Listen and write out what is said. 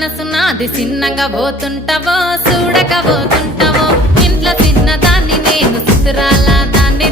మనసు నాది చిన్నగా పోతుంటావో చూడక పోతుంటావో ఇంట్లో చిన్న దాన్ని నేను సుతురాల దాన్ని